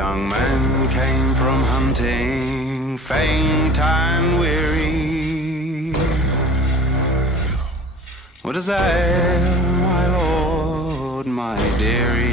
young man came from hunting, faint and weary. What is that, my lord, my dearie?